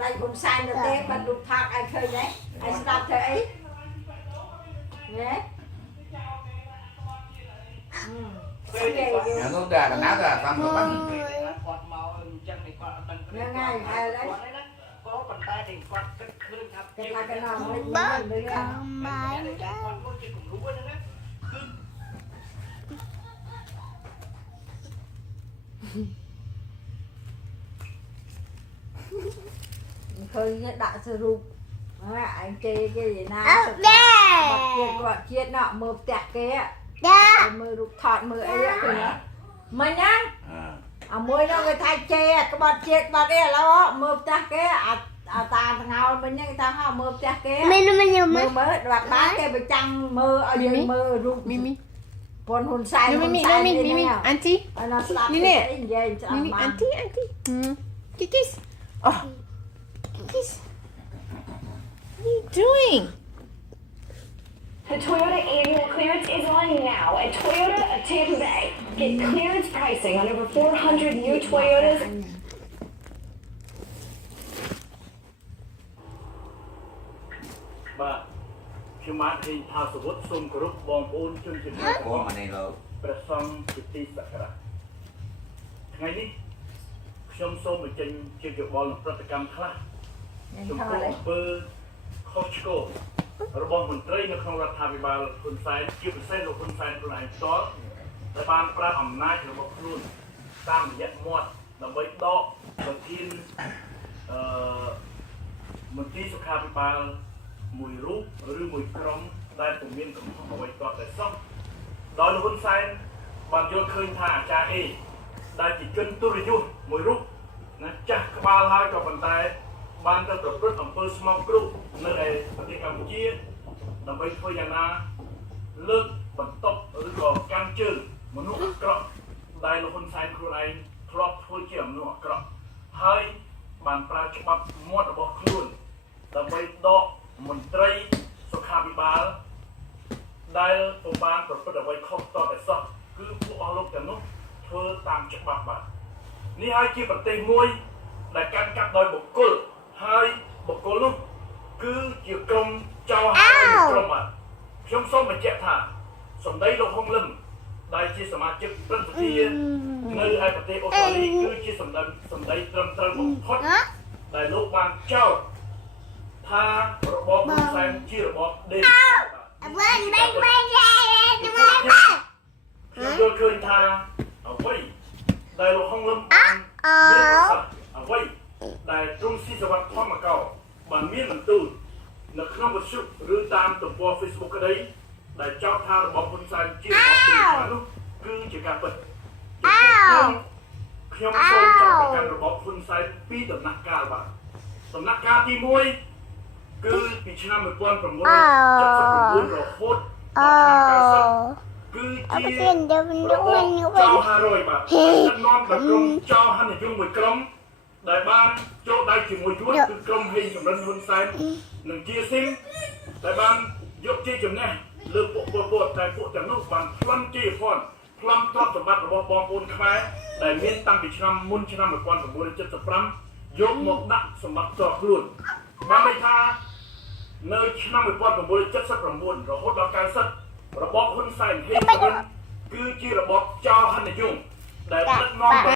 đây cùng sai nữa thế bạn đục thạc anh chơi nhé anh stop thế ấy nhé nó ra là nát ra tăng nó bắn ngay ngay ai đấy có bàn tay thì quạt cái cái nào mình khơi đại sư rụp anh chê cái gì nào gọi chuyện nọ mơ tẹt kia mơ rụp thọt mơ ấy mình nhá môi nó người thay chê cái bọt chết bọt ấy là mơ tẹt kia ta ngào mình nhá ta họ mơ tẹt kia mơ mơ đoạt bán kia bị trăng mơ ở dưới mơ rụp con hồn sai Mimi, auntie. Nini, Mimi, auntie. Kikis. Oh, Kikis. What are you doing? The Toyota annual clearance is on now at Toyota of Tampa Bay. Get clearance pricing on over 400 new Toyotas. But ខ្ញុំបានឃើញថាសវុតសូមគោរពបងប្អូនជនជាតិខ្មែរ của mà này là ព្រះសង្ឃជាទីសក្ការៈថ្ងៃនេះខ្ញុំសូមបញ្ចេញជាយោបល់និងប្រតិកម្មខ្លះចំពោះអំពើខុសឆ្គងរបស់មន្ត្រីនៅក្នុងរដ្ឋាភិបាលហ៊ុនសែនជាពិសេសលោកហ៊ុនសែនខ្លួនឯងផ្ទាល់ដែលបានប្រើអំណាចរបស់ខ្លួនតាមរយៈមាត់ដើម្បីដកប្រធានមន្ត្រីសុខាភិបាលមួយរូបឬមួយក្រុមដែលពុំមានកំហុសអ្វីទាល់តែសោះដោយលោកហ៊ុនសែនបានយល់ឃើញថាអាចារ្យអេដែលជាជនទុរយុទ្ធមួយរូបណាចាស់ក្បាលហើយក៏ប៉ុន្តែបានទៅប្រព្រឹត្តអំពើស្មោកគ្រោកនៅឯប្រទេសកម្ពុជាដើម្បីធ្វើយ៉ាងណាលើកបន្ទប់ឬក៏កាន់ជើងមនុស្សអាក្រក់ដែលលោកហ៊ុនសែនខ្លួនឯងធ្លាប់ធ្វើជាមនុស្សអាក្រក់ហើយបានប្រើច្បាប់មាត់របស់ខ្លួនដើម្បីដកមន្ត្រីសុខាភិបាលដែលពុំបានប្រព្រឹត្តអ្វីខុសតតែសោះគឺពួកអស់លោកទាំងនោះធ្វើតាមច្បាប់បាទនេះហើយជាប្រទេសមួយដែលកាន់កាប់ដោយបុគ្គលហើយបុគ្គលនោះគឺជាក្រុមចៅហៅក្រុមបាទខ្ញុំសូមបញ្ជាក់ថាសម្ដីលោកហុងលឹមដែលជាសមាជិកព្រឹទ្ធសភានៅឯប្រទេសអូស្ត្រាលីគឺជាសម្ដីត្រឹមត្រូវបំផុតដែលលោកបានចោទថារបបហ៊ុនសែនជារបបដេខ្ញុំយល់ឃើញថាអ្វីដែលលោកហុងលឹមបានមានប្រសាសន៍អ្វីដែលទ្រង់ស៊ីសវត្ថធម្មកោបានមានបន្ទូលនៅក្នុងវិទ្យុឬតាមទំព័រ Facebook ក្តីដែលចោទថារបបហ៊ុនសែនជារបបដេនោះគឺជាការពិតខ្ញុំសូមចោទប្រកាន់របបហ៊ុនសែនពីដំណាក់កាលបាទដំណាក់កាលទី1គឺពីឆ្នាំ1979រហូតដល់ឆ្នាំ90គឺជារបបចោល500បាទដឹកនាំដោយក្រុមចោលហិនយងមួយក្រុមដែលបានចូលដៃជាមួយយួនគឺក្រុមហេងសំរិនហ៊ុនសែននិងជាស៊ីមដែលបានយកជ័យជំនះលើពួកពលពតតែពួកទាំងនោះបានប្លន់ជ័យភ័ណ្ឌប្លន់ទ្រព្យសម្បត្តិរបស់បងប្អូនខ្មែរដែលមានតាំងពីឆ្នាំមុនឆ្នាំ1975យកមកដាក់សម្បត្តិផ្ទាល់ខ្លួនបានន័យថានៅឆ្នាំ1979រហូតដល់90របបហ៊ុនសែនហេងសំរិនគឺជារបបចោលហិនយងដែលដឹកនាំ